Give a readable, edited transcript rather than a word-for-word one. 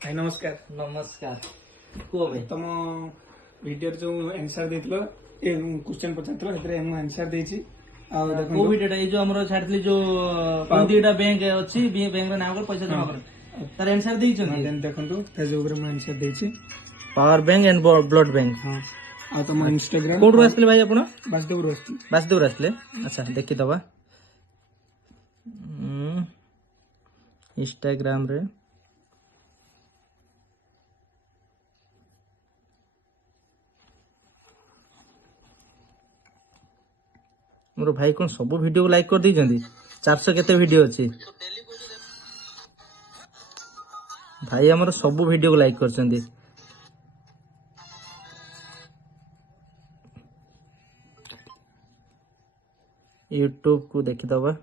भाई नमस्कार। नमस्कार को भाई तुम वीडियो जो आंसर देथिलो ए क्वेश्चन पचारथिलो सेतरे हम आंसर देछि आ को देखो वीडियोटा ए जो हमरो छाडली जो कोनदीटा बैंक अछि बैंक रो नाम पर पैसा जमा कर तार आंसर देइ छथि देन देखंतु ते जो ऊपर हम आंसर देछि। Power bank and blood bank हां आ तुम इंस्टाग्राम कोड आसले भाई आपण वासुदेव रोस्ती वासुदेव आसले अच्छा देखि दबा इंस्टाग्राम रे मोर भाई कौन सब वीडियो को लाइक कर दी 400 केते वीडियो अच्छी भाई हमर सब वीडियो को लाइक कर यूट्यूब को देखी दबा